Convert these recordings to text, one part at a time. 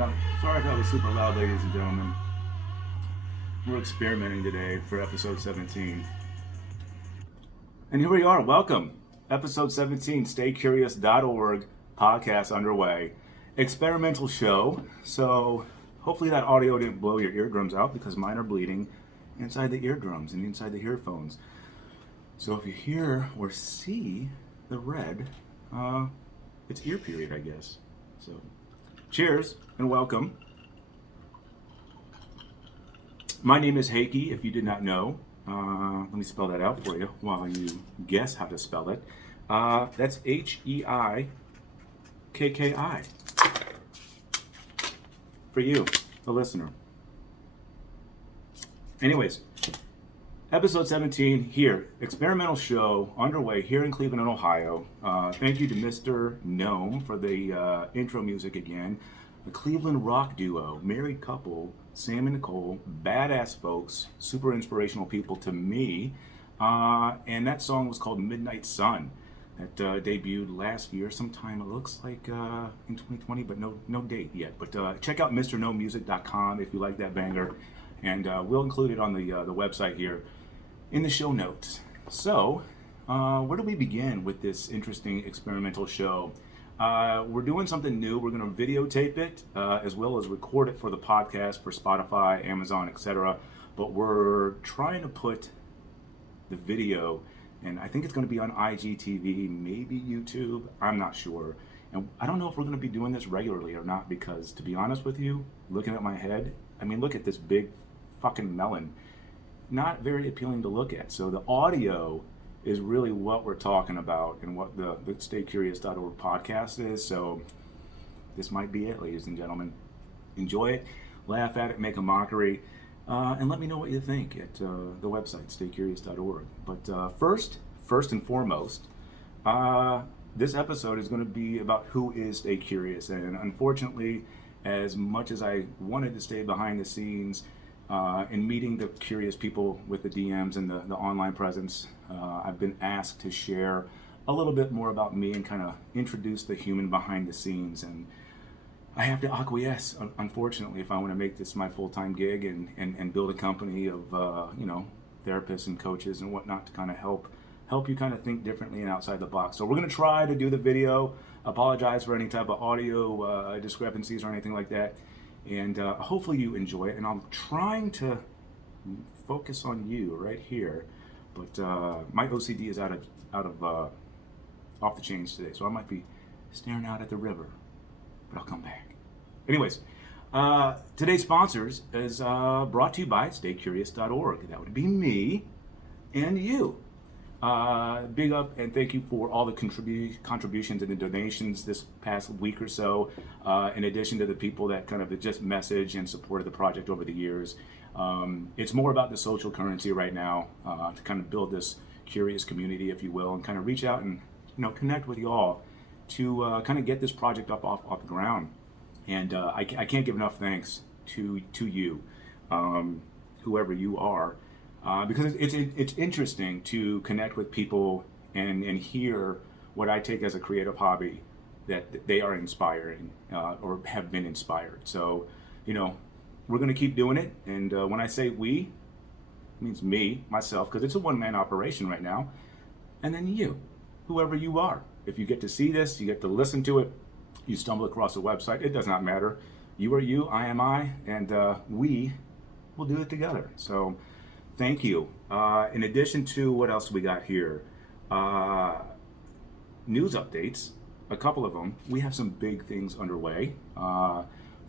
Sorry if that was super loud, ladies and gentlemen. We're experimenting today for episode 17. And here we are. Welcome. Episode 17, staycurious.org, podcast underway. Experimental show. So hopefully that audio didn't blow your eardrums out because mine are bleeding inside the eardrums and inside the earphones. So if you hear or see the red, it's ear period, I guess. So cheers and welcome. My name is Heikki, if you did not know. Let me spell that out for you while you guess how to spell it. That's Heikki. For you, the listener. Anyways, episode 17 here. Experimental show underway here in Cleveland, Ohio. Thank you to Mr. Gnome for the intro music again. The Cleveland rock duo, married couple, Sam and Nicole, badass folks, super inspirational people to me. And that song was called Midnight Sun. That debuted last year sometime, it looks like in 2020, but no date yet. But check out mrnomusic.com if you like that banger. And we'll include it on the website here in the show notes. So, where do we begin with this interesting experimental show? We're doing something new. We're going to videotape it as well as record it for the podcast for Spotify, Amazon, etc. But we're trying to put the video, and I think it's going to be on IGTV, maybe YouTube. I'm not sure. And I don't know if we're going to be doing this regularly or not because, to be honest with you, looking at my head, I mean, look at this big fucking melon. Not very appealing to look at. So the audio is really what we're talking about and what the staycurious.org podcast is. So this might be it, ladies and gentlemen. Enjoy it, laugh at it, make a mockery, and let me know what you think at the website, staycurious.org. But first and foremost, this episode is going to be about who is Stay Curious. And unfortunately, as much as I wanted to stay behind the scenes in meeting the curious people with the DMs and the online presence, I've been asked to share a little bit more about me and kind of introduce the human behind the scenes. And I have to acquiesce, unfortunately, if I want to make this my full-time gig and build a company of therapists and coaches and whatnot to kind of help you kind of think differently and outside the box. So we're going to try to do the video. Apologize for any type of audio discrepancies or anything like that. And hopefully you enjoy it. And I'm trying to focus on you right here. But my OCD is out of off the chains today. So I might be staring out at the river. But I'll come back. Anyways, today's sponsors is brought to you by staycurious.org. That would be me and you. Big up and thank you for all the contributions and the donations this past week or so, in addition to the people that kind of just message and supported the project over the years. It's more about the social currency right now, to kind of build this curious community, if you will, and kind of reach out and connect with you all to kind of get this project off the ground. And I can't give enough thanks to you, whoever you are. Because it's interesting to connect with people and hear what I take as a creative hobby that they are inspiring or have been inspired. So, we're going to keep doing it. And when I say we, it means me, myself, because it's a one-man operation right now. And then you, whoever you are. If you get to see this, you get to listen to it, you stumble across a website, it does not matter. You are you, I am I, and we will do it together. So thank you. In addition to what else we got here, news updates, a couple of them. We have some big things underway.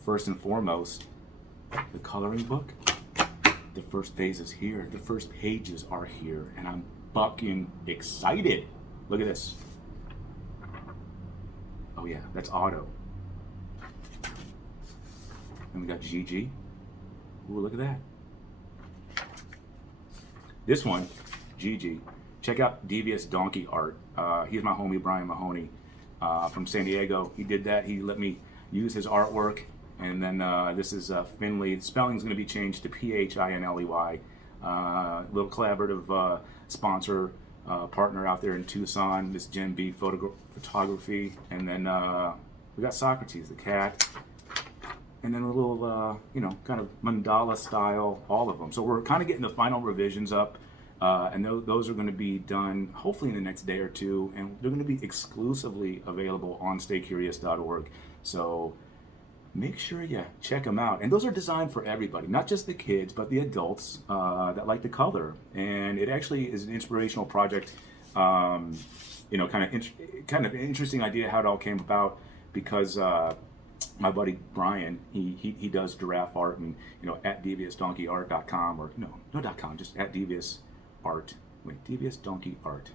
First and foremost, the coloring book. The first phase is here. The first pages are here, and I'm fucking excited. Look at this. Oh yeah, that's Otto. And we got Gigi. Ooh, look at that. This one, Gigi. Check out Devious Donkey Art. He's my homie, Brian Mahoney, from San Diego. He did that. He let me use his artwork. And then this is Finley. Spelling's going to be changed to P-H-I-N-L-E-Y. Little collaborative sponsor, partner out there in Tucson, Miss Jen B Photography. And then we got Socrates, the cat. and then a little, kind of mandala style, all of them. So we're kind of getting the final revisions up, and those are going to be done hopefully in the next day or two, and they're going to be exclusively available on staycurious.org. So make sure you check them out. And those are designed for everybody, not just the kids, but the adults that like to color. And it actually is an inspirational project. Kind of interesting idea how it all came about, because my buddy Brian, he does giraffe art, and at deviousdonkeyart.com, or no .com, just at devious.art. Wait, devious donkey art.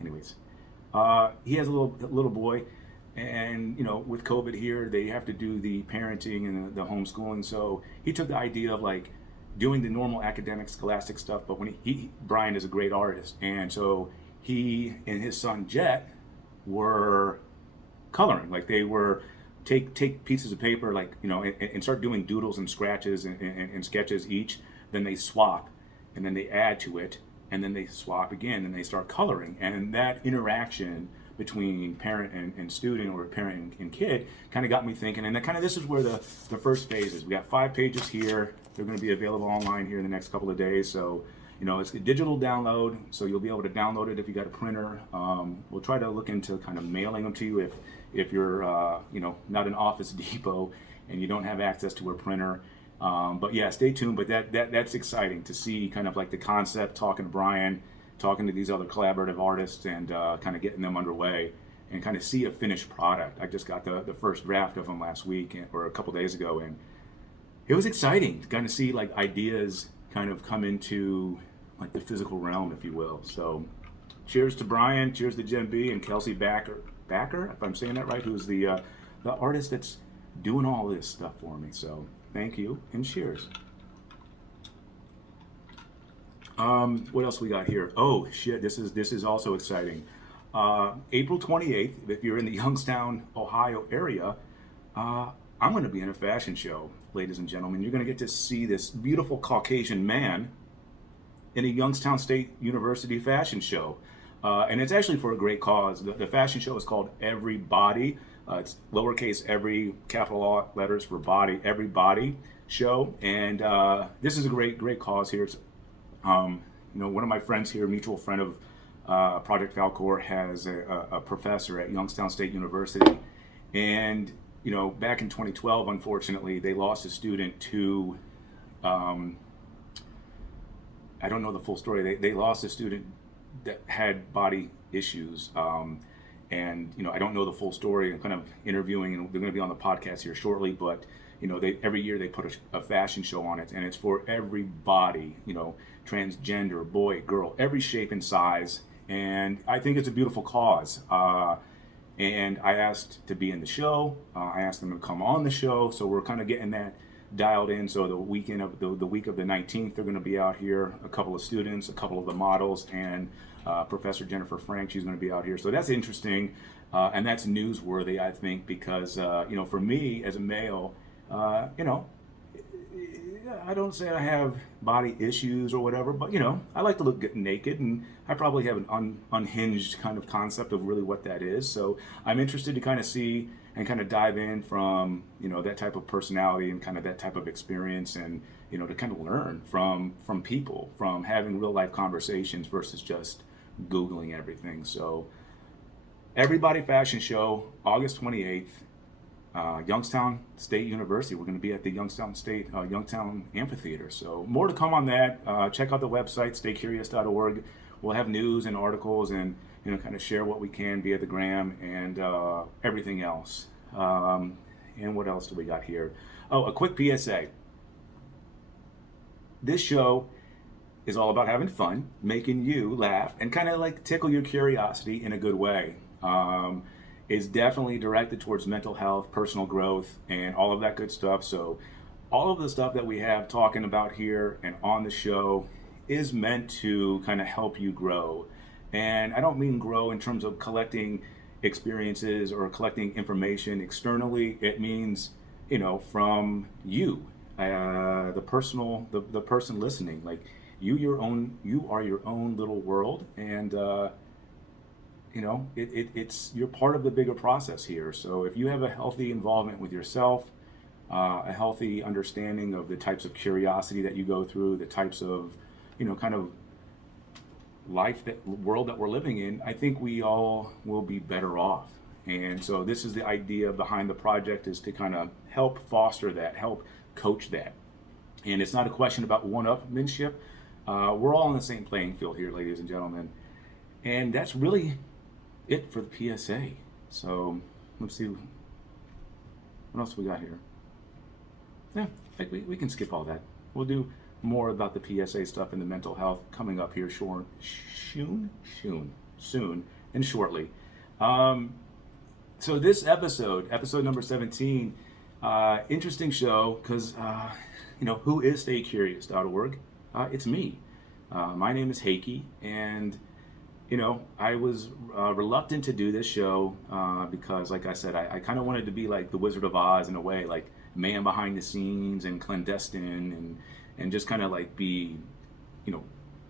Anyways, he has a little boy, and with COVID here, they have to do the parenting and the homeschooling. So he took the idea of like doing the normal academic scholastic stuff, but when Brian is a great artist, and so he and his son Jet were coloring. Like they were take pieces of paper, like and start doing doodles and scratches and sketches each. Then they swap, and then they add to it, and then they swap again, and they start coloring. And that interaction between parent and student, or parent and kid, kind of got me thinking. And this is where the first phase is. We got 5 pages here. They're going to be available online here in the next couple of days. So it's a digital download, so you'll be able to download it if you got a printer. We'll try to look into kind of mailing them to you if you're not an Office Depot and you don't have access to a printer. But yeah, stay tuned. But that's exciting to see, kind of like the concept, talking to Brian, talking to these other collaborative artists, and kind of getting them underway, and kind of see a finished product. I just got the first draft of them last week, or a couple days ago, and it was exciting to kind of see like ideas kind of come into like the physical realm, if you will. So cheers to Brian, cheers to Jen B and Kelsey Backer, if I'm saying that right, who's the artist that's doing all this stuff for me. So thank you, and cheers. What else we got here? Oh shit, this is also exciting. April 28th, if you're in the Youngstown, Ohio area, I'm going to be in a fashion show, ladies and gentlemen. You're going to get to see this beautiful Caucasian man in a Youngstown State University fashion show. And it's actually for a great cause. The fashion show is called Everybody. It's lowercase every, capital letters for body, Everybody show. And this is a great cause here. It's, one of my friends here, mutual friend of Project Falcor, has a professor at Youngstown State University. And, back in 2012, unfortunately, they lost a student to, I don't know the full story. They lost a student that had body issues. And, I don't know the full story. I'm kind of interviewing, and they're going to be on the podcast here shortly. But, every year they put a fashion show on it, and it's for everybody, transgender, boy, girl, every shape and size. And I think it's a beautiful cause. And I asked to be in the show. I asked them to come on the show. So we're kind of getting that dialed in. So the week of the 19th, they're going to be out here. A couple of students, a couple of the models, and Professor Jennifer Frank, she's going to be out here. So that's interesting, and that's newsworthy, I think, because for me as a male, I don't say I have body issues or whatever, but I like to look good naked, and I probably have an unhinged kind of concept of really what that is. So I'm interested to kind of see and kind of dive in from that type of personality and kind of that type of experience, and to kind of learn from people, from having real life conversations versus just Googling everything. So Everybody Fashion Show, August 28th. Youngstown State University. We're going to be at the Youngstown Amphitheater. So more to come on that. Check out the website, staycurious.org. We'll have news and articles, and kind of share what we can via the gram, and everything else. And what else do we got here? Oh, a quick PSA. This show is all about having fun, making you laugh, and kind of like tickle your curiosity in a good way. Is definitely directed towards mental health, personal growth, and all of that good stuff. So all of the stuff that we have talking about here and on the show is meant to kind of help you grow. And I don't mean grow in terms of collecting experiences or collecting information externally. It means, from you, the person listening. Like you are your own little world, and it's you're part of the bigger process here. So if you have a healthy involvement with yourself, a healthy understanding of the types of curiosity that you go through, the types of, kind of world that we're living in, I think we all will be better off. And so this is the idea behind the project, is to kind of help foster that, help coach that. And it's not a question about one-upmanship. We're all on the same playing field here, ladies and gentlemen. And that's really it for the PSA. So let's see, what else we got here? Yeah, like we can skip all that. We'll do more about the PSA stuff and the mental health coming up here soon and shortly. So this episode number 17, interesting show because, who is staycurious.org? It's me. My name is Heikki, and, I was reluctant to do this show because, like I said, I kind of wanted to be like the Wizard of Oz in a way, like man behind the scenes and clandestine and just kind of like be,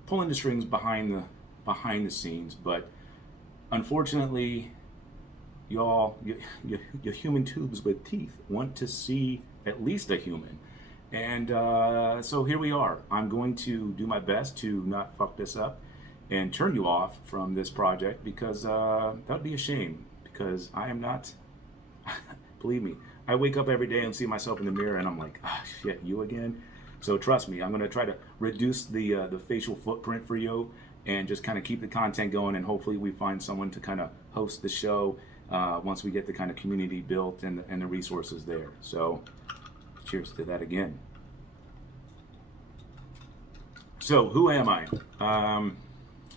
pulling the strings behind the scenes. But unfortunately, y'all, you human tubes with teeth want to see at least a human. And so here we are. I'm going to do my best to not fuck this up and turn you off from this project, because that would be a shame, because I am not, believe me, I wake up every day and see myself in the mirror and I'm like, shit, you again? So trust me, I'm going to try to reduce the facial footprint for you and just kind of keep the content going, and hopefully we find someone to kind of host the show once we get the kind of community built and the resources there. So cheers to that again. So who am I?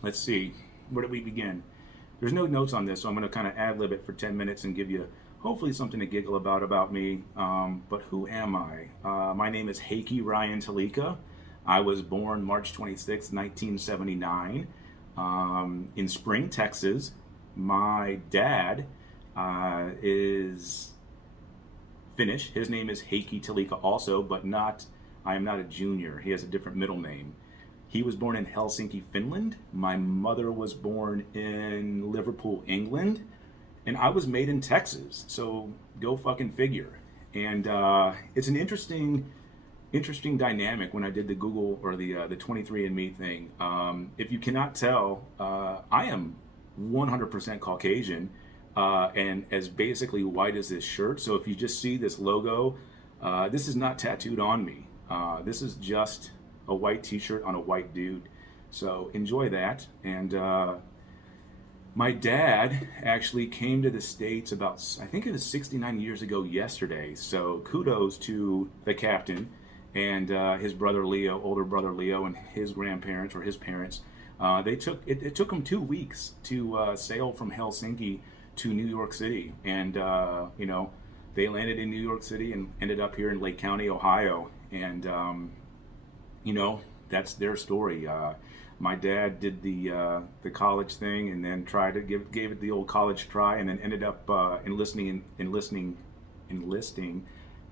Let's see, where do we begin? There's no notes on this, so I'm going to kind of ad-lib it for 10 minutes and give you hopefully something to giggle about me. But who am I? My name is Heikki Ryan Talika. I was born March 26, 1979, in Spring, Texas. My dad is Finnish. His name is Heikki Talika also, but I am not a junior. He has a different middle name. He was born in Helsinki, Finland. My mother was born in Liverpool, England. And I was made in Texas. So go fucking figure. And it's an interesting dynamic when I did the Google or the 23andMe thing. If you cannot tell, I am 100% Caucasian and as basically white as this shirt. So if you just see this logo, this is not tattooed on me. This is just a white t-shirt on a white dude. So enjoy that. And my dad actually came to the States about, I think it was 69 years ago yesterday. So kudos to the captain and his brother Leo, older brother Leo, and his grandparents or his parents. It took them 2 weeks to sail from Helsinki to New York City. And, they landed in New York City and ended up here in Lake County, Ohio. And, that's their story. My dad did the college thing and then gave it the old college try, and then ended up enlisting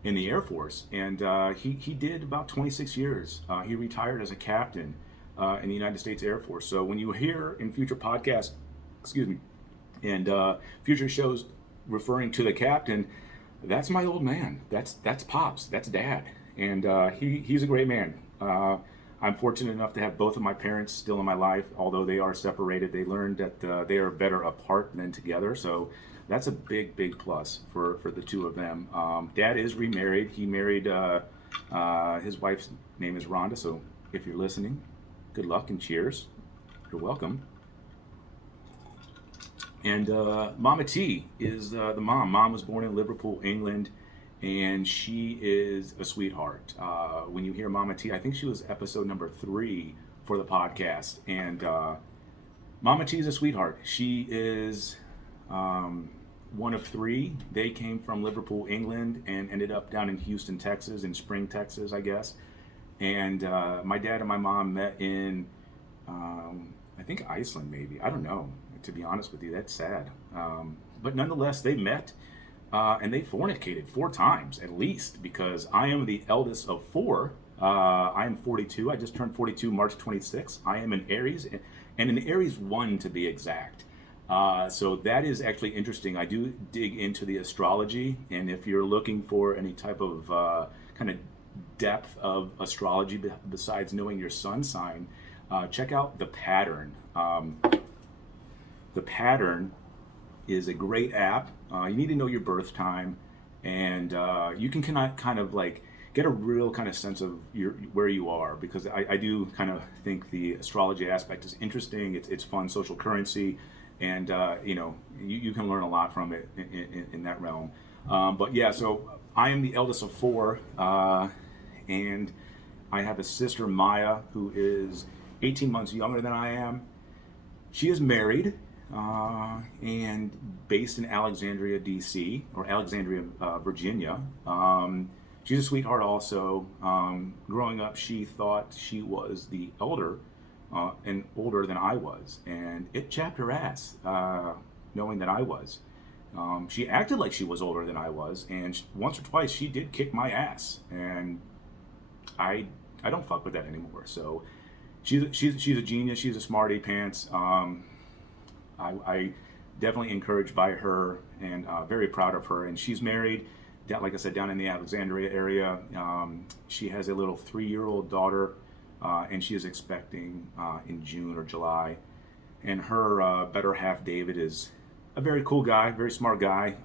in the Air Force. And he did about 26 years. He retired as a captain in the United States Air Force. So when you hear in future podcasts, and future shows referring to the captain, that's my old man. That's Pops. That's Dad. And he's a great man. I'm fortunate enough to have both of my parents still in my life, although they are separated. They learned that they are better apart than together. So that's a big, big plus for the two of them. Dad is remarried. He married, his wife's name is Rhonda. So if you're listening, good luck and cheers. You're welcome. And Mama T is the mom. Mom was born in Liverpool, England, and she is a sweetheart. When you hear Mama T, I think she was episode number 3 for the podcast. And Mama T is a sweetheart. She is one of 3. They came from Liverpool, England, and ended up down in Houston, Texas, in Spring, Texas, I guess. And my dad and my mom met in, I think Iceland, maybe. I don't know. To be honest with you, that's sad. But nonetheless, they met and they fornicated 4 times at least, because I am the eldest of 4. I am 42. I just turned 42 March 26th. I am an Aries, and an Aries 1 to be exact. So that is actually interesting. I do dig into the astrology, and if you're looking for any type of kind of depth of astrology besides knowing your sun sign, check out The Pattern. The Pattern is a great app. You need to know your birth time, and you can kind of like get a real kind of sense of where you are, because I do kind of think the astrology aspect is interesting. It's fun social currency, and you can learn a lot from it in that realm. But yeah, so I am the eldest of four, and I have a sister, Maya, who is 18 months younger than I am. She is married and based in Alexandria, D.C., or Alexandria, Virginia. She's a sweetheart also. Growing up, she thought she was the elder and older than I was, and it chapped her ass knowing that I was. She acted like she was older than I was, and once or twice she did kick my ass, and I don't fuck with that anymore. So she's a genius. She's a smarty pants. I definitely encouraged by her, and very proud of her. And she's married, like I said, down in the Alexandria area. She has a little 3-year-old daughter, and she is expecting in June or July. And her better half, David, is a very cool guy, very smart guy.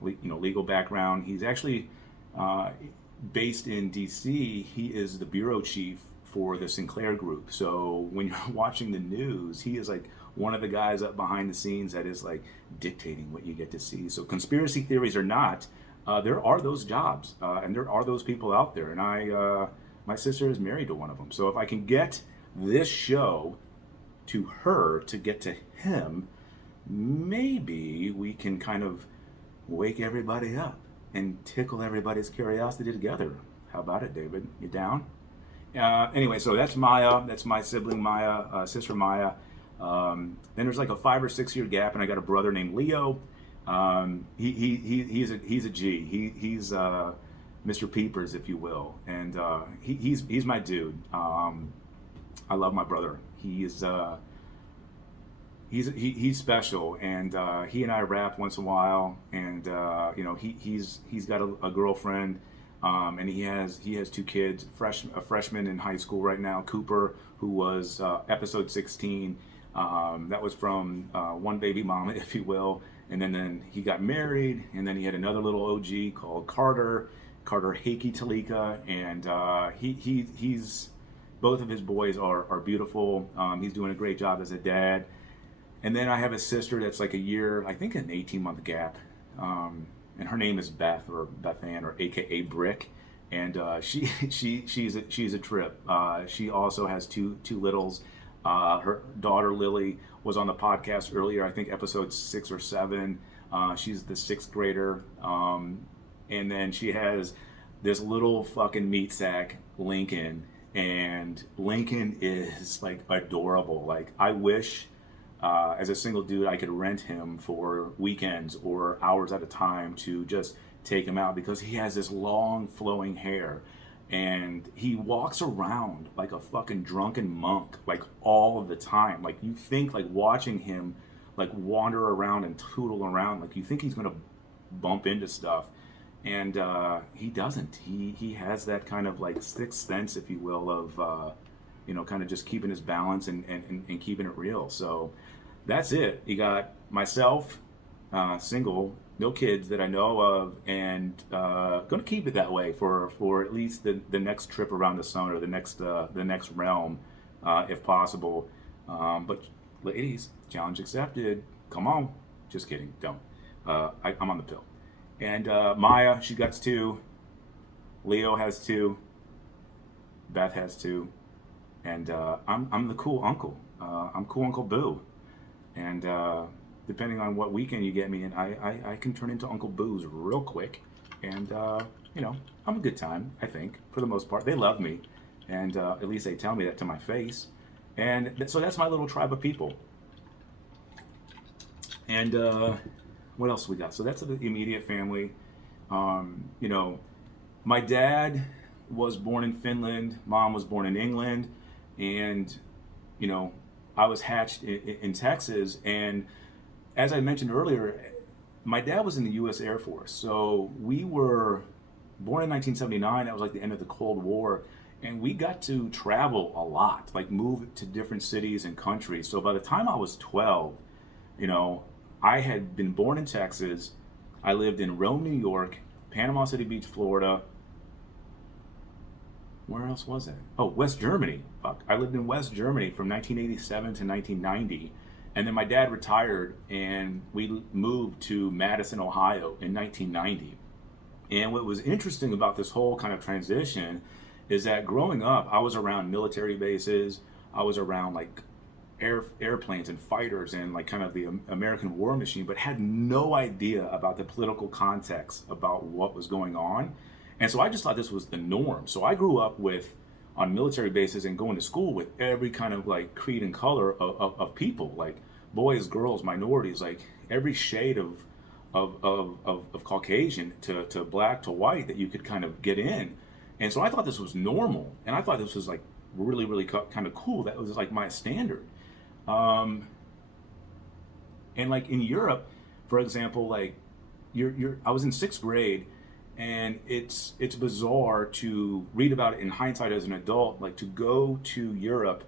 Legal background. He's actually based in D.C. He is the bureau chief for the Sinclair Group. So when you're watching the news, he is like one of the guys up behind the scenes that is like dictating what you get to see. So conspiracy theories or not, there are those jobs, and there are those people out there. And my sister is married to one of them. So if I can get this show to her to get to him, maybe we can kind of wake everybody up and tickle everybody's curiosity together. How about it, David? You down? Anyway, so that's Maya. That's my sibling Maya, sister Maya. Then there's like a 5 or 6 year gap, and I got a brother named Leo. He's a G. He's Mr. Peepers, if you will, and he's my dude. I love my brother. He's special, and he and I rap once in a while, and he's got a girlfriend. And he has 2 kids, a freshman in high school right now, Cooper, who was episode 16. That was from one baby mama, if you will. And then he got married, and then he had another little OG called Carter Heikki Talika, and he's both of his boys are beautiful. He's doing a great job as a dad. And then I have a sister that's like a year, I think an 18-month gap. And her name is Beth, or Bethann, or AKA Brick, and she's a trip. She also has two littles. Her daughter Lily was on the podcast earlier, I think episode 6 or 7. She's the 6th grader, and then she has this little fucking meat sack, Lincoln, and Lincoln is like adorable. Like I wish. As a single dude, I could rent him for weekends or hours at a time to just take him out, because he has this long flowing hair and he walks around like a fucking drunken monk, like all of the time. Like you think, like watching him like wander around and tootle around, like you think he's gonna bump into stuff, and he doesn't. He has that kind of like sixth sense, if you will, of kind of just keeping his balance and keeping it real. So that's it. You got myself, single, no kids that I know of, and gonna keep it that way for at least the next trip around the sun, or the next realm, if possible. But ladies, challenge accepted. Come on. Just kidding. Don't. I'm on the pill. And Maya, she got 2. Leo has 2. Beth has 2. And I'm the cool uncle. I'm cool Uncle Boo. And depending on what weekend you get me in, I can turn into Uncle Boo's real quick. And, I'm a good time, I think, for the most part. They love me. And at least they tell me that to my face. And so that's my little tribe of people. And what else we got? So that's the immediate family. My dad was born in Finland. Mom was born in England. And, I was hatched in Texas, and as I mentioned earlier, my dad was in the U.S. Air Force, so we were born in 1979. That was like the end of the Cold War, and we got to travel a lot, like move to different cities and countries. So by the time I was 12, you know, I had been born in Texas. I lived in Rome, New York, Panama City Beach, Florida. Where else was it? Oh, West Germany. Fuck. I lived in West Germany from 1987 to 1990. And then my dad retired and we moved to Madison, Ohio in 1990. And what was interesting about this whole kind of transition is that growing up, I was around military bases. I was around like airplanes and fighters and like kind of the American war machine, but had no idea about the political context about what was going on. And so I just thought this was the norm. So I grew up with on military bases and going to school with every kind of like creed and color of people, like boys, girls, minorities, like every shade of Caucasian to black to white that you could kind of get in. And so I thought this was normal, and I thought this was like really kind of cool. That was like my standard. And like in Europe, for example, like I was in sixth grade, and it's bizarre to read about it in hindsight as an adult, like to go to Europe,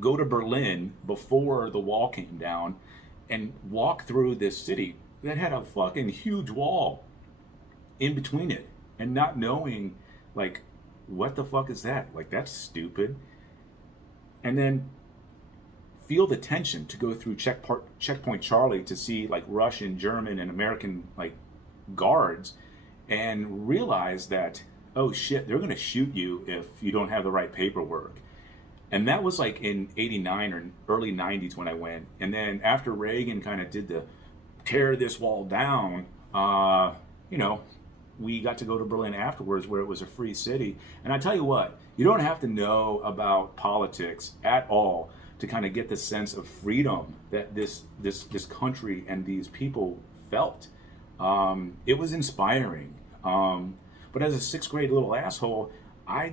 go to Berlin before the wall came down, and walk through this city that had a fucking huge wall in between it, and not knowing like what the fuck is that? Like that's stupid. And then feel the tension to go through checkpoint Charlie to see like Russian, German, and American like guards, and realize that, oh shit, they're gonna shoot you if you don't have the right paperwork. And that was like in 89 or early 90s when I went. And then after Reagan kind of did the tear this wall down, you know, we got to go to Berlin afterwards, where it was a free city. And I tell you what, you don't have to know about politics at all to kind of get the sense of freedom that this country and these people felt. It was inspiring. But as a sixth grade little asshole, I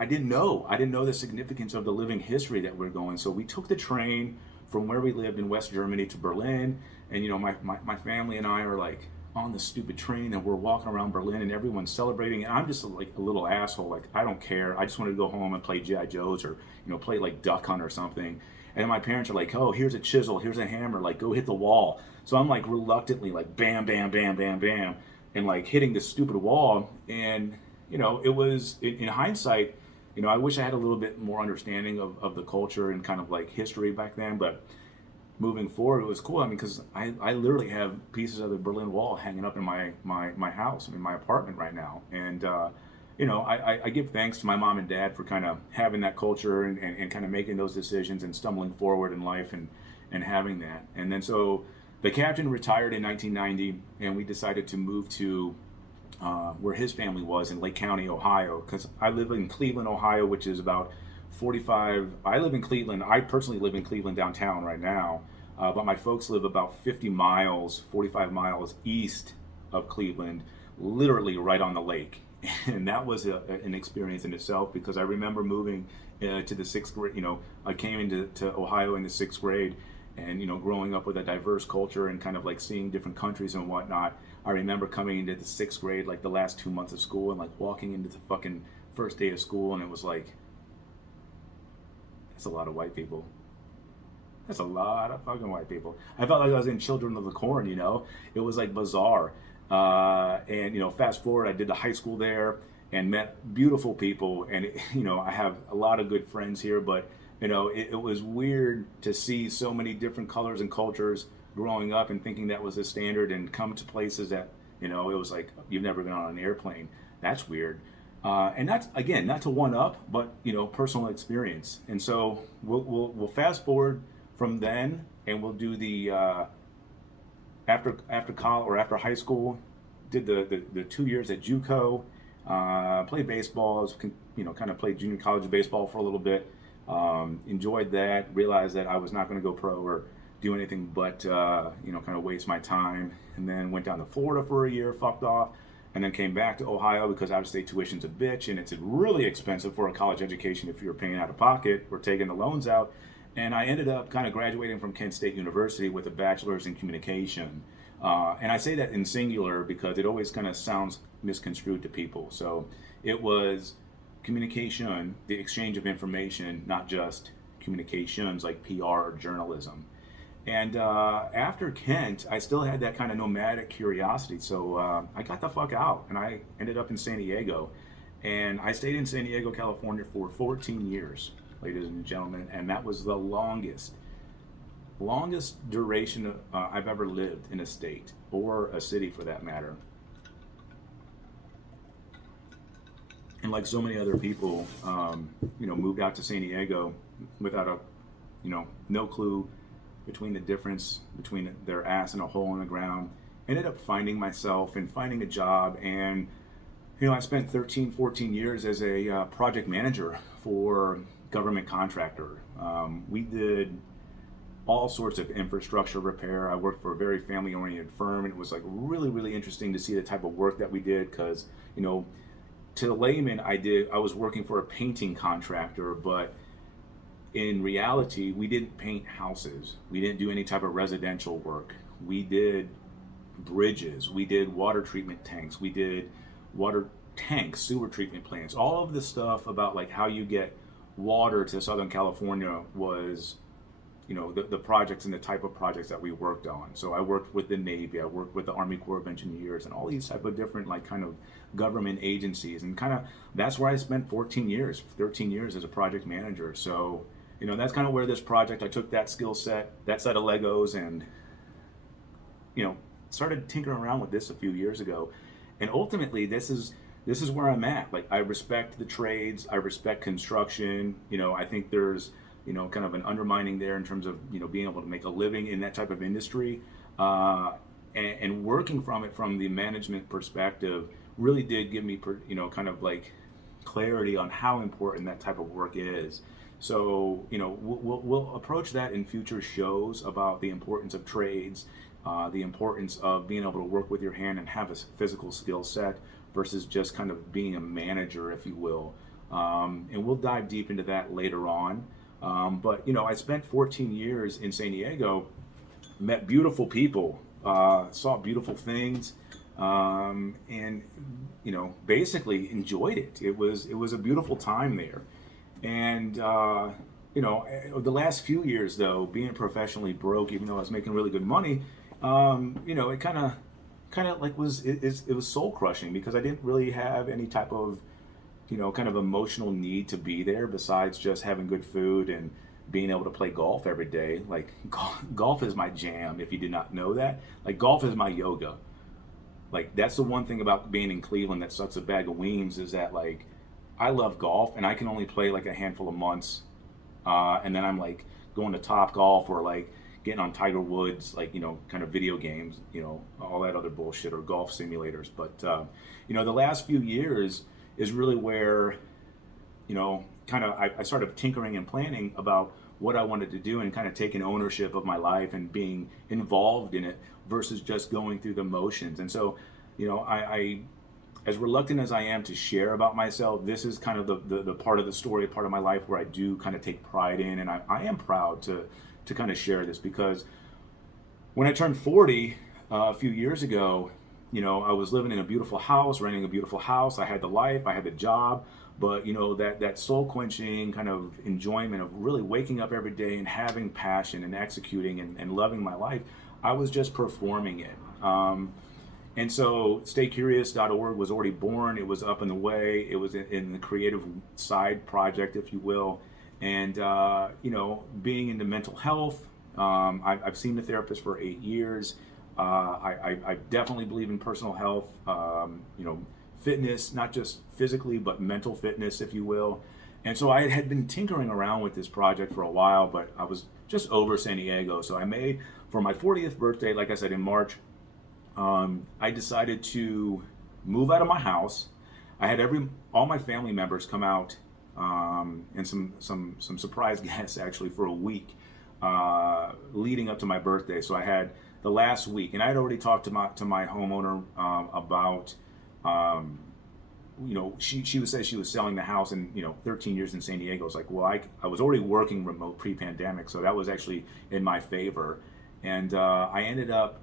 didn't know. I didn't know the significance of the living history that we're going. So we took the train from where we lived in West Germany to Berlin. And, you know, my family and I are like on the stupid train, and we're walking around Berlin and everyone's celebrating. And I'm just like a little asshole. Like, I don't care. I just wanted to go home and play G.I. Joes or, you know, play like Duck Hunt or something. And my parents are like, oh, here's a chisel, here's a hammer, like go hit the wall. So I'm like reluctantly like bam, bam, bam, bam, bam, and like hitting this stupid wall. And, you know, it was, in hindsight, you know, I wish I had a little bit more understanding of the culture and kind of like history back then. But moving forward, it was cool. I mean, because I literally have pieces of the Berlin Wall hanging up in my house, in my apartment right now. And, you know, I give thanks to my mom and dad for kind of having that culture and kind of making those decisions and stumbling forward in life and having that. And then so the captain retired in 1990, and we decided to move to where his family was in Lake County, Ohio, because I live in Cleveland, Ohio, which is about 45. I live in Cleveland. I personally live in Cleveland downtown right now, but my folks live about 50 miles, 45 miles east of Cleveland, literally right on the lake. And that was an experience in itself, because I remember moving to the sixth grade. You know, I came into Ohio in the sixth grade, and, you know, growing up with a diverse culture and kind of like seeing different countries and whatnot. I remember coming into the sixth grade, like the last 2 months of school, and like walking into the fucking first day of school, and it was like, that's a lot of white people. That's a lot of fucking white people. I felt like I was in Children of the Corn, you know? It was like bizarre. And, you know, fast forward, I did the high school there and met beautiful people. And, you know, I have a lot of good friends here, but, you know, it was weird to see so many different colors and cultures growing up and thinking that was the standard, and come to places that, you know, it was like, you've never been on an airplane. That's weird. And that's, again, not to one up, but, you know, personal experience. And so we'll fast forward from then, and we'll do the after college or after high school, did the 2 years at JUCO, played baseball, you know, kind of played junior college baseball for a little bit, enjoyed that, realized that I was not going to go pro or do anything but, you know, kind of waste my time, and then went down to Florida for a year, fucked off, and then came back to Ohio because out-of-state tuition's a bitch, and it's really expensive for a college education if you're paying out of pocket or taking the loans out. And I ended up kind of graduating from Kent State University with a bachelor's in communication. And I say that in singular because it always kind of sounds misconstrued to people. So it was communication, the exchange of information, not just communications like PR or journalism. And after Kent, I still had that kind of nomadic curiosity. So I got the fuck out and I ended up in San Diego. And I stayed in San Diego, California for 14 years, ladies and gentlemen. And that was the longest duration I've ever lived in a state or a city for that matter. And like so many other people, moved out to San Diego without no clue between the difference between their ass and a hole in the ground. Ended up finding myself and finding a job. And, I spent 13, 14 years as a project manager for government contractor. We did all sorts of infrastructure repair. I worked for a very family-oriented firm, and it was like really, really interesting to see the type of work that we did because, to the layman, I was working for a painting contractor, but in reality, we didn't paint houses. We didn't do any type of residential work. We did bridges. We did water treatment tanks. We did water tanks, sewer treatment plants. All of the stuff about like how you get water to Southern California was, the projects and the type of projects that we worked on. So I worked with the Navy, I worked with the Army Corps of Engineers and all these type of different like kind of government agencies. And kind of that's where I spent 13 years as a project manager. So, that's kind of where this project, I took that skill set, that set of Legos and, started tinkering around with this a few years ago. And ultimately this is where I'm at. Like I respect the trades, I respect construction. I think there's, kind of an undermining there in terms of, being able to make a living in that type of industry. And working from it from the management perspective really did give me, kind of like clarity on how important that type of work is. So, we'll approach that in future shows about the importance of trades, the importance of being able to work with your hand and have a physical skill set versus just kind of being a manager, if you will. And we'll dive deep into that later on. But, I spent 14 years in San Diego, met beautiful people, saw beautiful things, and, basically enjoyed it. It was a beautiful time there. And, the last few years, though, being professionally broke, even though I was making really good money, it kind of like it was soul crushing because I didn't really have any type of, kind of emotional need to be there besides just having good food and being able to play golf every day. Like golf is my jam. If you did not know that, like golf is my yoga. Like that's the one thing about being in Cleveland that sucks a bag of wings is that like I love golf and I can only play like a handful of months, and then I'm like going to Top Golf or like getting on Tiger Woods, like kind of video games, all that other bullshit or golf simulators. But the last few years is really where kind of I started tinkering and planning about what I wanted to do and kind of taking ownership of my life and being involved in it versus just going through the motions. And so, I as reluctant as I am to share about myself, this is kind of the part of the story, part of my life where I do kind of take pride in, and I am proud to kind of share this because when I turned 40 a few years ago, I was living in a beautiful house, renting a beautiful house. I had the life, I had the job, but that soul quenching kind of enjoyment of really waking up every day and having passion and executing and loving my life, I was just performing it. And so staycurious.org was already born. It was up and away. It was in the creative side project, if you will. And, being into mental health, I've seen the therapist for 8 years. I definitely believe in personal health, fitness, not just physically, but mental fitness, if you will. And so I had been tinkering around with this project for a while, but I was just over San Diego. So I made, for my 40th birthday, like I said, in March, I decided to move out of my house. I had all my family members come out, and some surprise guests actually for a week, leading up to my birthday. So I had the last week, and I had already talked to my homeowner about she would say she was selling the house in 13 years in San Diego. It's like, well, I was already working remote pre-pandemic, so that was actually in my favor. And I ended up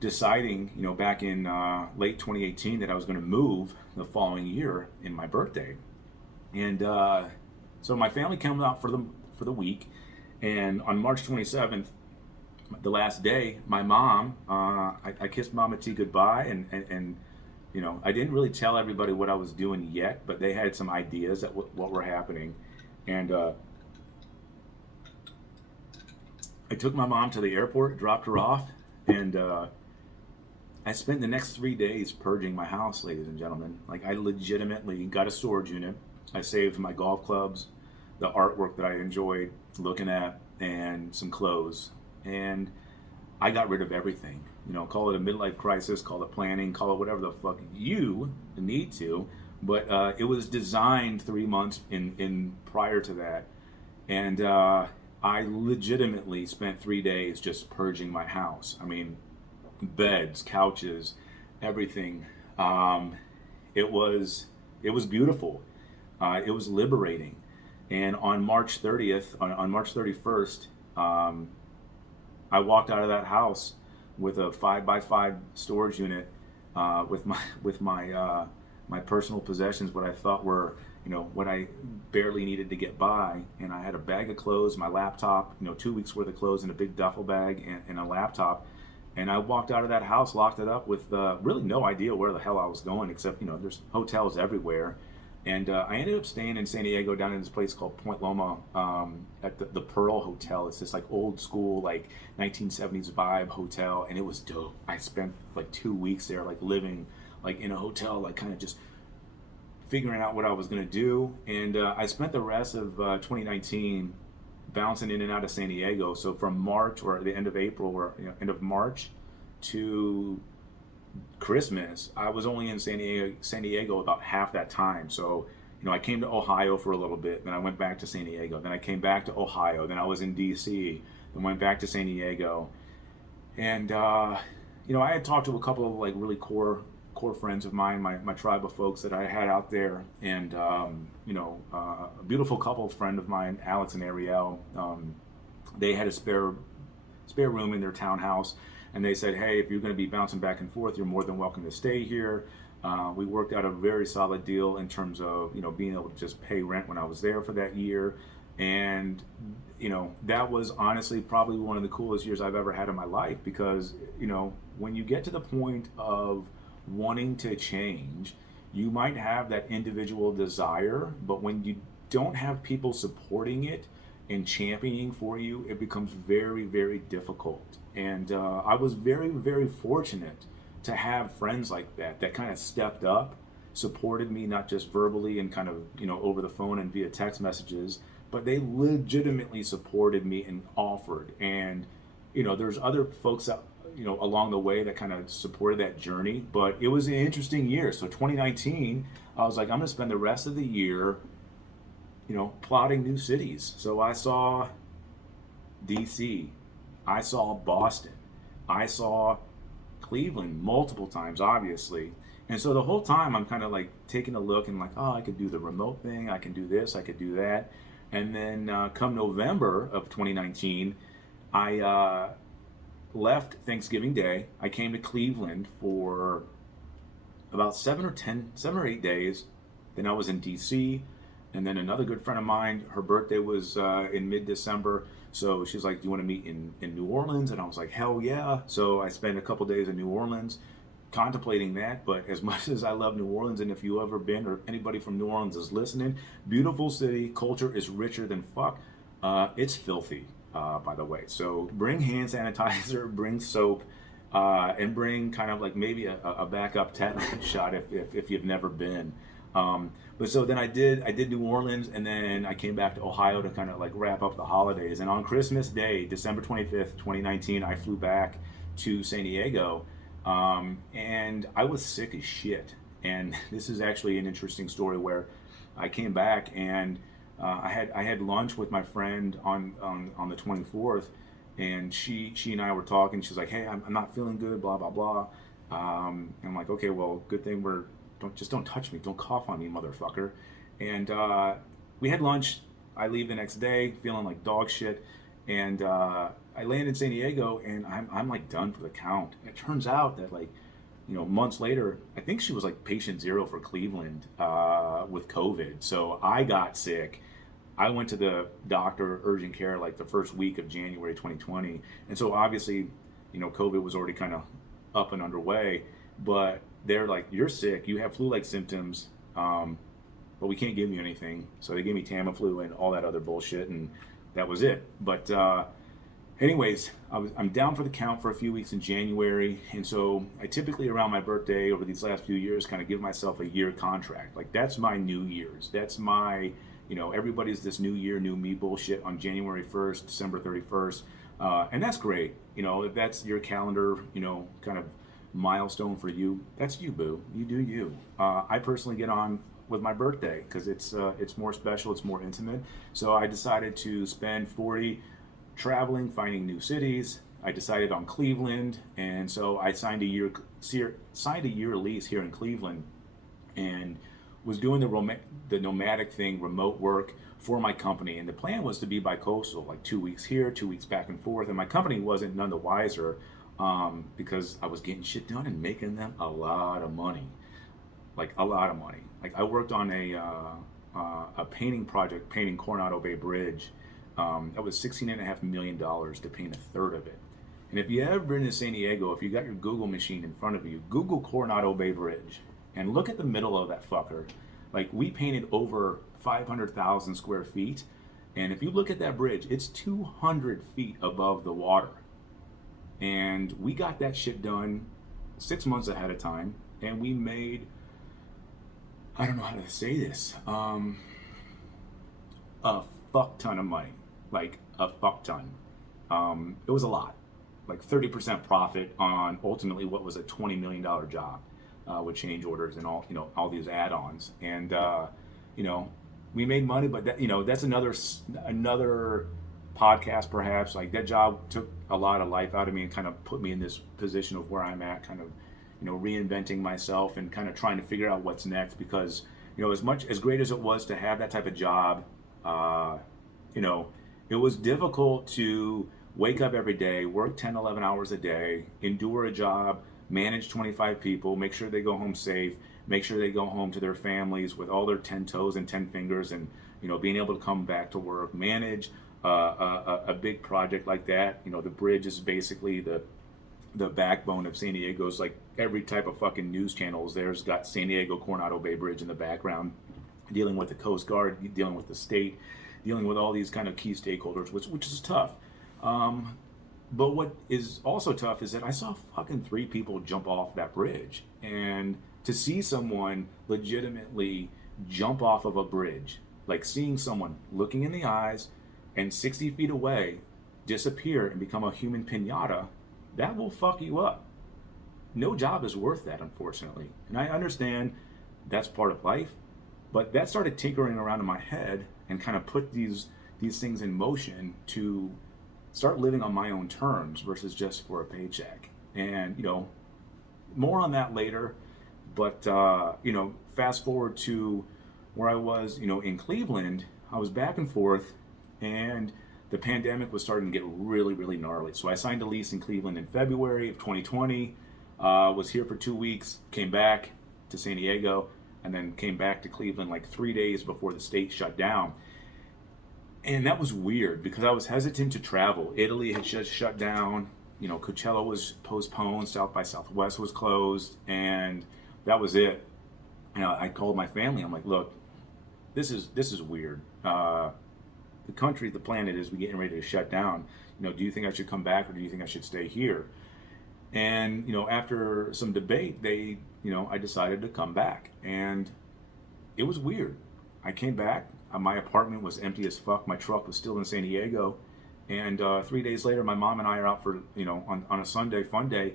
deciding, back in late 2018 that I was going to move the following year in my birthday. And so my family came out for the week, and on March 27th, the last day, my mom, I kissed Mama T goodbye, and I didn't really tell everybody what I was doing yet, but they had some ideas at what were happening. And I took my mom to the airport, dropped her off, and I spent the next 3 days purging my house, ladies and gentlemen. Like, I legitimately got a storage unit. I saved my golf clubs, the artwork that I enjoyed looking at, and some clothes. And I got rid of everything. Call it a midlife crisis, call it planning, call it whatever the fuck you need to. But it was designed 3 months in prior to that. And I legitimately spent 3 days just purging my house. I mean, beds, couches, everything. It was beautiful. It was liberating. And on March 30th, on March 31st, I walked out of that house with a 5x5 storage unit, with my personal possessions, what I thought were, what I barely needed to get by. And I had a bag of clothes, my laptop, 2 weeks worth of clothes in a big duffel bag, and a laptop. And I walked out of that house, locked it up with really no idea where the hell I was going, except, there's hotels everywhere. And I ended up staying in San Diego down in this place called Point Loma, at the Pearl Hotel. It's this like old school, like 1970s vibe hotel, and it was dope. I spent like 2 weeks there, like living like in a hotel, like kind of just figuring out what I was gonna do. And I spent the rest of 2019 bouncing in and out of San Diego. So from March, or the end of April, or end of March to Christmas, I was only in San Diego about half that time. So, I came to Ohio for a little bit, then I went back to San Diego, then I came back to Ohio, then I was in DC, then went back to San Diego. And, I had talked to a couple of like really core friends of mine, my tribe of folks that I had out there. And, a beautiful couple friend of mine, Alex and Ariel, they had a spare room in their townhouse. And they said, hey, if you're going to be bouncing back and forth, you're more than welcome to stay here. We worked out a very solid deal in terms of, being able to just pay rent when I was there for that year. And, that was honestly probably one of the coolest years I've ever had in my life, because, when you get to the point of wanting to change, you might have that individual desire, but when you don't have people supporting it and championing for you, it becomes very, very difficult. And I was very, very fortunate to have friends like that kind of stepped up, supported me, not just verbally and kind of, over the phone and via text messages, but they legitimately supported me and offered. And, there's other folks that, along the way that kind of supported that journey. But it was an interesting year. So 2019, I was like, I'm going to spend the rest of the year, plotting new cities. So I saw DC, I saw Boston, I saw Cleveland multiple times, obviously. And so the whole time I'm kind of like taking a look and like, oh, I could do the remote thing, I can do this, I could do that. And then come November of 2019, I left Thanksgiving Day. I came to Cleveland for about 7 or 8 days. Then I was in DC. And then another good friend of mine, her birthday was in mid-December. So she's like, do you want to meet in New Orleans? And I was like, hell yeah. So I spent a couple days in New Orleans contemplating that. But as much as I love New Orleans, and if you've ever been, or anybody from New Orleans is listening, beautiful city, culture is richer than fuck. It's filthy, by the way. So bring hand sanitizer, bring soap, and bring kind of like maybe a backup tetanus shot if you've never been. But so then I did New Orleans, and then I came back to Ohio to kind of like wrap up the holidays. And on Christmas Day, December 25th, 2019, I flew back to San Diego, and I was sick as shit. And this is actually an interesting story where I came back and I had lunch with my friend on the 24th, and she and I were talking. She's like, hey, I'm not feeling good, blah blah blah. And I'm like, okay, well, good thing we're don't touch me. Don't cough on me, motherfucker. And we had lunch. I leave the next day feeling like dog shit. And I land in San Diego, and I'm like done for the count. And it turns out that like, months later, I think she was like patient zero for Cleveland with COVID. So I got sick. I went to the doctor, urgent care, like the first week of January 2020. And so obviously, COVID was already kind of up and underway. But they're like, you're sick. You have flu-like symptoms, but we can't give you anything. So they gave me Tamiflu and all that other bullshit, and that was it. But anyways, I'm down for the count for a few weeks in January, and so I typically around my birthday over these last few years kind of give myself a year contract. Like that's my New Year's. That's my, everybody's this new year, new me bullshit on January 1st, December 31st, and that's great. If that's your calendar, kind of milestone for you, that's you, boo. You do you. I personally get on with my birthday because it's more special, it's more intimate. So I decided to spend 40 traveling, finding new cities. I decided on Cleveland, and so I signed a year lease here in Cleveland, and was doing the nomadic thing, remote work for my company. And the plan was to be bi-coastal, like 2 weeks here, 2 weeks back and forth. And my company wasn't none the wiser because I was getting shit done and making them a lot of money, like a lot of money. Like I worked on a painting project, painting Coronado Bay Bridge. That was $16.5 million to paint a third of it. And if you ever been to San Diego, if you got your Google machine in front of you, Google Coronado Bay Bridge and look at the middle of that fucker. Like we painted over 500,000 square feet. And if you look at that bridge, it's 200 feet above the water. And we got that shit done 6 months ahead of time. And we made, I don't know how to say this, a fuck ton of money. Like a fuck ton. It was a lot. Like 30% profit on ultimately what was a $20 million job with change orders and all, all these add-ons. And, we made money, but that, that's another podcast perhaps. Like that job took a lot of life out of me and kind of put me in this position of where I'm at, kind of, reinventing myself and kind of trying to figure out what's next because, as great as it was to have that type of job, it was difficult to wake up every day, work 10, 11 hours a day, endure a job, manage 25 people, make sure they go home safe, make sure they go home to their families with all their 10 toes and 10 fingers and, being able to come back to work, manage a big project like that. The bridge is basically the backbone of San Diego's, like every type of fucking news channels there's got San Diego Coronado Bay Bridge in the background, dealing with the Coast Guard, dealing with the state, dealing with all these kind of key stakeholders, which is tough. But what is also tough is that I saw fucking 3 people jump off that bridge. And to see someone legitimately jump off of a bridge, like seeing someone looking in the eyes and 60 feet away disappear and become a human piñata, that will fuck you up. No job is worth that, unfortunately. And I understand that's part of life, but that started tinkering around in my head and kind of put these things in motion to start living on my own terms versus just for a paycheck. And, more on that later, but, fast forward to where I was, in Cleveland, I was back and forth and the pandemic was starting to get really, really gnarly. So I signed a lease in Cleveland in February of 2020, was here for 2 weeks, came back to San Diego, and then came back to Cleveland like 3 days before the state shut down. And that was weird because I was hesitant to travel. Italy had just shut down, Coachella was postponed, South by Southwest was closed, and that was it. I called my family, I'm like, look, this is weird. The country, the planet is getting ready to shut down. Do you think I should come back or do you think I should stay here? And, after some debate, I decided to come back. And it was weird. I came back. My apartment was empty as fuck. My truck was still in San Diego. And 3 days later, my mom and I are out for, on a Sunday, fun day,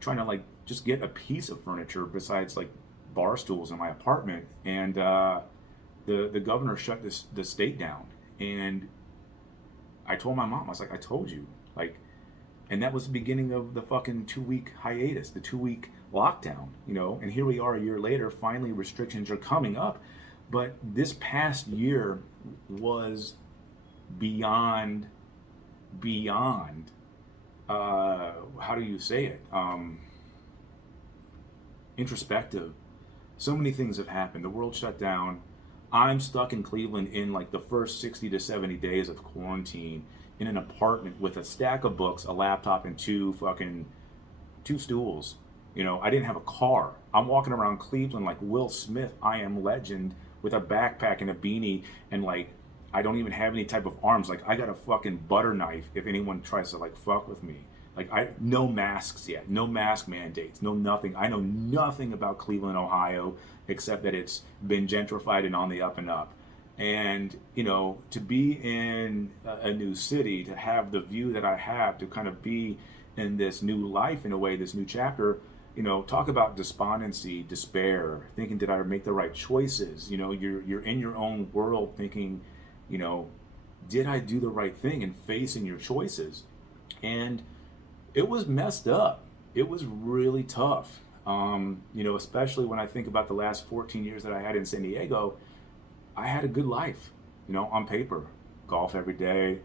trying to, like, just get a piece of furniture besides, like, bar stools in my apartment. And the governor shut the state down. And I told my mom, I was like, I told you. Like, And that was the beginning of the fucking 2-week hiatus, the 2-week lockdown, and here we are a year later, finally restrictions are coming up. But this past year was beyond, how do you say it? Introspective. So many things have happened. The world shut down. I'm stuck in Cleveland in like the first 60 to 70 days of quarantine in an apartment with a stack of books, a laptop, and two stools. I didn't have a car. I'm walking around Cleveland like Will Smith, I Am Legend, with a backpack and a beanie, and like I don't even have any type of arms. Like I got a fucking butter knife if anyone tries to like fuck with me. Like no masks yet, no mask mandates, no nothing. I know nothing about Cleveland, Ohio, except that it's been gentrified and on the up and up. And to be in a new city, to have the view that I have, to kind of be in this new life in a way, this new chapter, talk about despondency, despair, thinking, did I make the right choices? You're in your own world thinking, did I do the right thing, and facing your choices. And it was messed up. It was really tough. Especially when I think about the last 14 years that I had in San Diego. I had a good life, on paper. Golf every day,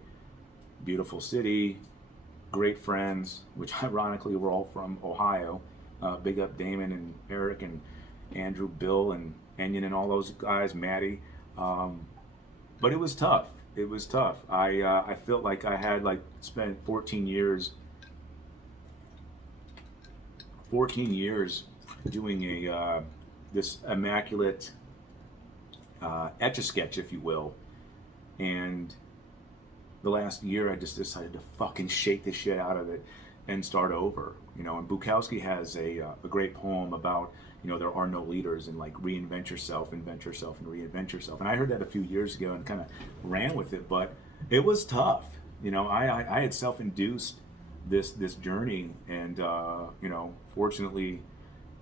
beautiful city, great friends, which ironically were all from Ohio. Big up Damon and Eric and Andrew, Bill and Enyon and all those guys, Maddie. But it was tough. It was tough. I felt like I had spent 14 years doing this immaculate etch-a-sketch, if you will, and the last year I just decided to fucking shake the shit out of it and start over. And Bukowski has a great poem about there are no leaders, and like reinvent yourself, invent yourself, and reinvent yourself. And I heard that a few years ago and kind of ran with it, but it was tough. I had self-induced this journey, and fortunately,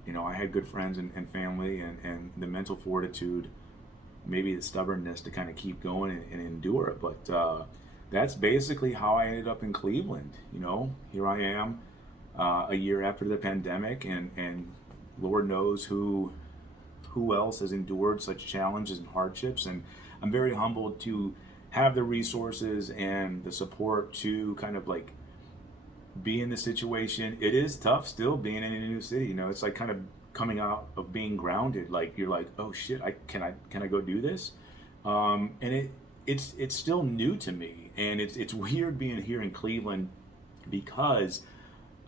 I had good friends and family and the mental fortitude, maybe the stubbornness to kind of keep going and endure it. But that's basically how I ended up in Cleveland. Here I am a year after the pandemic, and Lord knows who else has endured such challenges and hardships. And I'm very humbled to have the resources and the support to kind of like be in the situation. It is tough still being in a new city. It's like kind of coming out of being grounded. Like you're like, oh shit, can I go do this? And it's still new to me, and it's weird being here in Cleveland because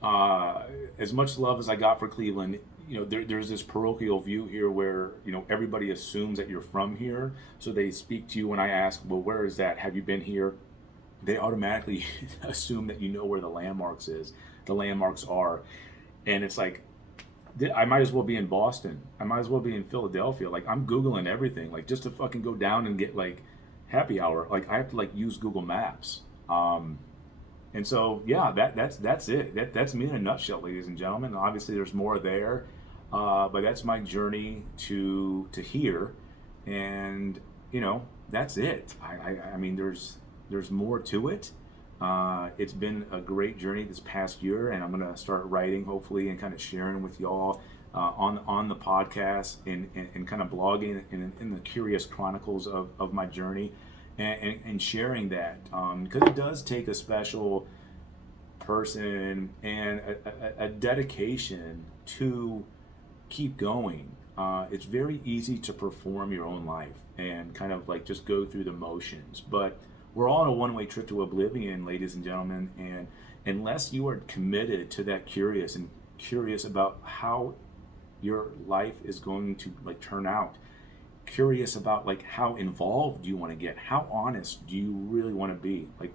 as much love as I got for Cleveland, there's this parochial view here where everybody assumes that you're from here, so they speak to you when I ask, well, where is that? Have you been here? They automatically assume that where the landmarks are, and it's like I might as well be in Boston. I might as well be in Philadelphia. Like I'm Googling everything, like just to fucking go down and get like happy hour. Like I have to like use Google Maps. And so yeah, that's it. That's me in a nutshell, ladies and gentlemen. Obviously, there's more there, but that's my journey to here, and that's it. I mean, there's more to it. It's been a great journey this past year, and I'm gonna start writing hopefully and kind of sharing with y'all on the podcast and kind of blogging in the curious chronicles of my journey. And sharing that, because it does take a special person and a dedication to keep going. It's very easy to perform your own life and kind of like just go through the motions, but we're all on a one-way trip to oblivion, ladies and gentlemen, and unless you are committed to that curious about how your life is going to like turn out, curious about like how involved do you want to get, how honest do you really want to be, like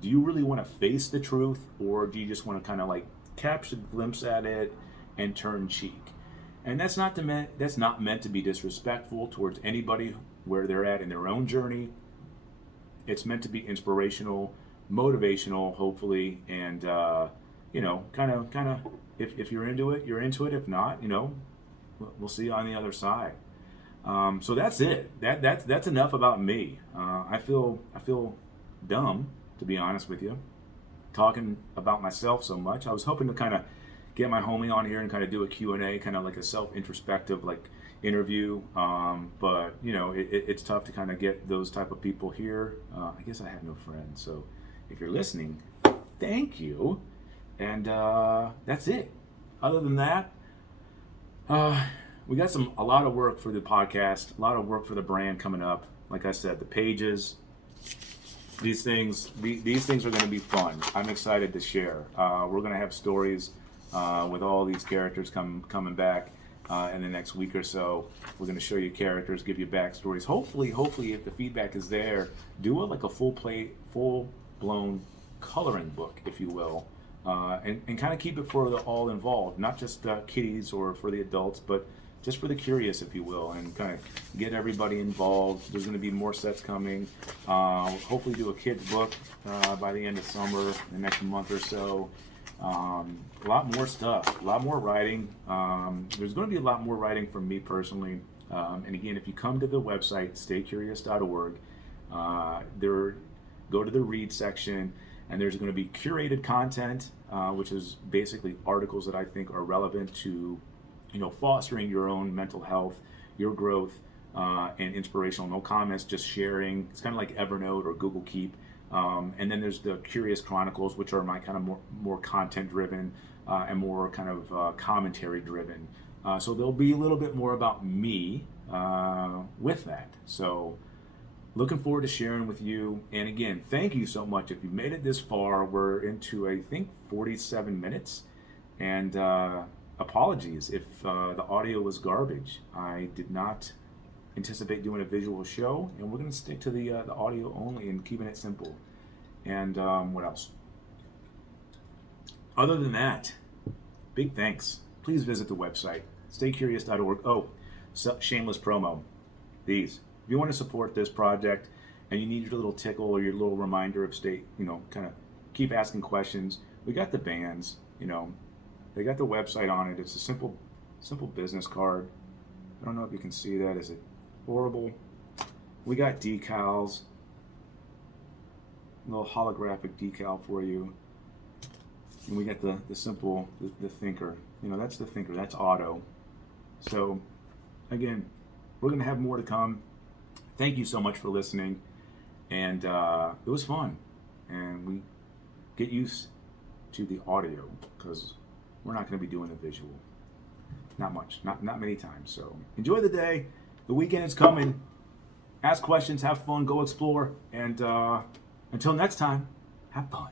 do you really want to face the truth, or do you just want to kind of like catch a glimpse at it and turn cheek? And that's not meant to be disrespectful towards anybody where they're at in their own journey. It's meant to be inspirational, motivational, hopefully, and kind of if you're into it, you're into it. If not, we'll see you on the other side. So that's it. That's enough about me. I feel dumb, to be honest with you. talking about myself so much. I was hoping to kind of get my homie on here and kind of do a Q&A, kind of like a self-introspective like interview. But you know, it's tough to kind of get those type of people here. I guess I have no friends, so if you're listening, thank you. And that's it. Other than that, we got a lot of work for the podcast, a lot of work for the brand coming up. Like I said, the pages, these things are going to be fun. I'm excited to share. We're going to have stories with all these characters coming back in the next week or so. We're going to show you characters, give you backstories. Hopefully, if the feedback is there, do a full blown coloring book, if you will, and kind of keep it for the all involved, not just kiddies or for the adults, but just for the curious, if you will, and kind of get everybody involved. There's going to be more sets coming. Hopefully do a kids book by the end of summer, the next month or so. A lot more stuff, a lot more writing. There's going to be a lot more writing from me personally. And again, if you come to the website, staycurious.org, go to the read section, and there's going to be curated content, which is basically articles that I think are relevant to, you know, fostering your own mental health, your growth, and inspirational. No comments, just sharing. It's kind of like Evernote or Google Keep. And then there's the Curious Chronicles, which are my kind of more content driven and more kind of commentary driven. So there'll be a little bit more about me with that. So looking forward to sharing with you. And again, thank you so much. If you've made it this far, we're into, I think, 47 minutes. And apologies if the audio was garbage. I did not anticipate doing a visual show, and we're going to stick to the audio only and keeping it simple. And what else? Other than that, big thanks. Please visit the website, staycurious.org. Oh, shameless promo. If you want to support this project and you need your little tickle or your little reminder of kind of keep asking questions, we got the bands, they got the website on it. It's a simple business card. I don't know if you can see that. Is it horrible? We got decals, a little holographic decal for you. And we got the simple, the thinker. That's the thinker. That's Otto. So, again, we're going to have more to come. Thank you so much for listening. And it was fun. And we get used to the audio because we're not going to be doing the visual. Not much. Not many times. So enjoy the day. The weekend is coming. Ask questions. Have fun. Go explore. And until next time, have fun.